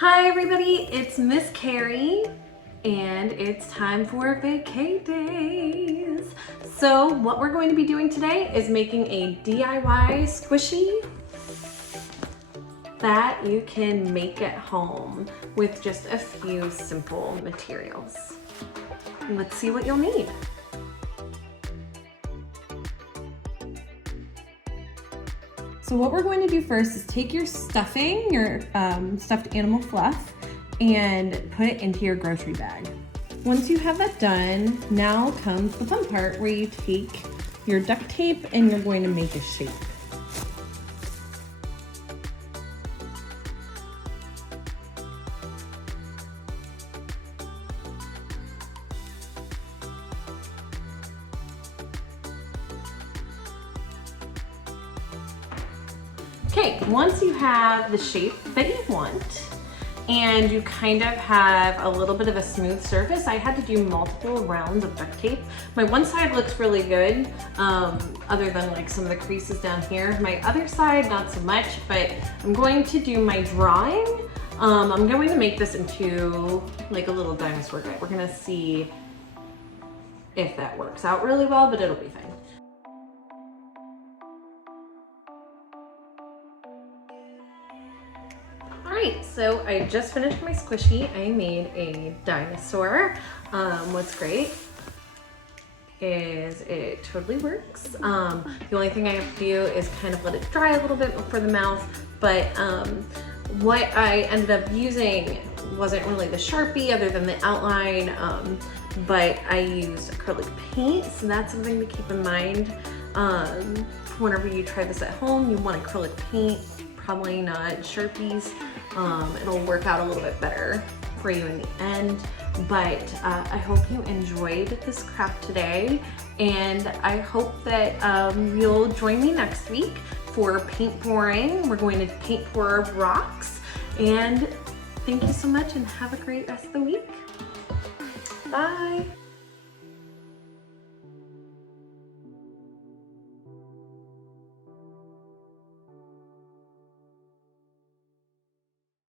Hi everybody, it's Miss Carrie and it's time for vacay days. So what we're going to be doing today is making a DIY squishy that you can make at home with just a few simple materials. Let's see what you'll need. So what we're going to do first is take your stuffing, your stuffed animal fluff, and put it into your grocery bag. Once you have that done, now comes the fun part where you take your duct tape and you're going to make a shape. Okay, once you have the shape that you want and you kind of have a little bit of a smooth surface, I had to do multiple rounds of duct tape. My one side looks really good, other than like some of the creases down here. My other side, not so much, but I'm going to do my drawing. I'm going to make this into like a little dinosaur guy. We're gonna see if that works out really well, but it'll be fine. Alright, so I just finished my squishy. I made a dinosaur. What's great is it totally works. The only thing I have to do is kind of let it dry a little bit before the mouth, but what I ended up using wasn't really the Sharpie other than the outline, but I used acrylic paint, so that's something to keep in mind. Whenever you try this at home, you want acrylic paint, probably not Sharpies. It'll work out a little bit better for you in the end, but I hope you enjoyed this craft today, and I hope that you'll join me next week for paint pouring. We're going to paint pour rocks, and thank you so much and have a great rest of the week. Bye.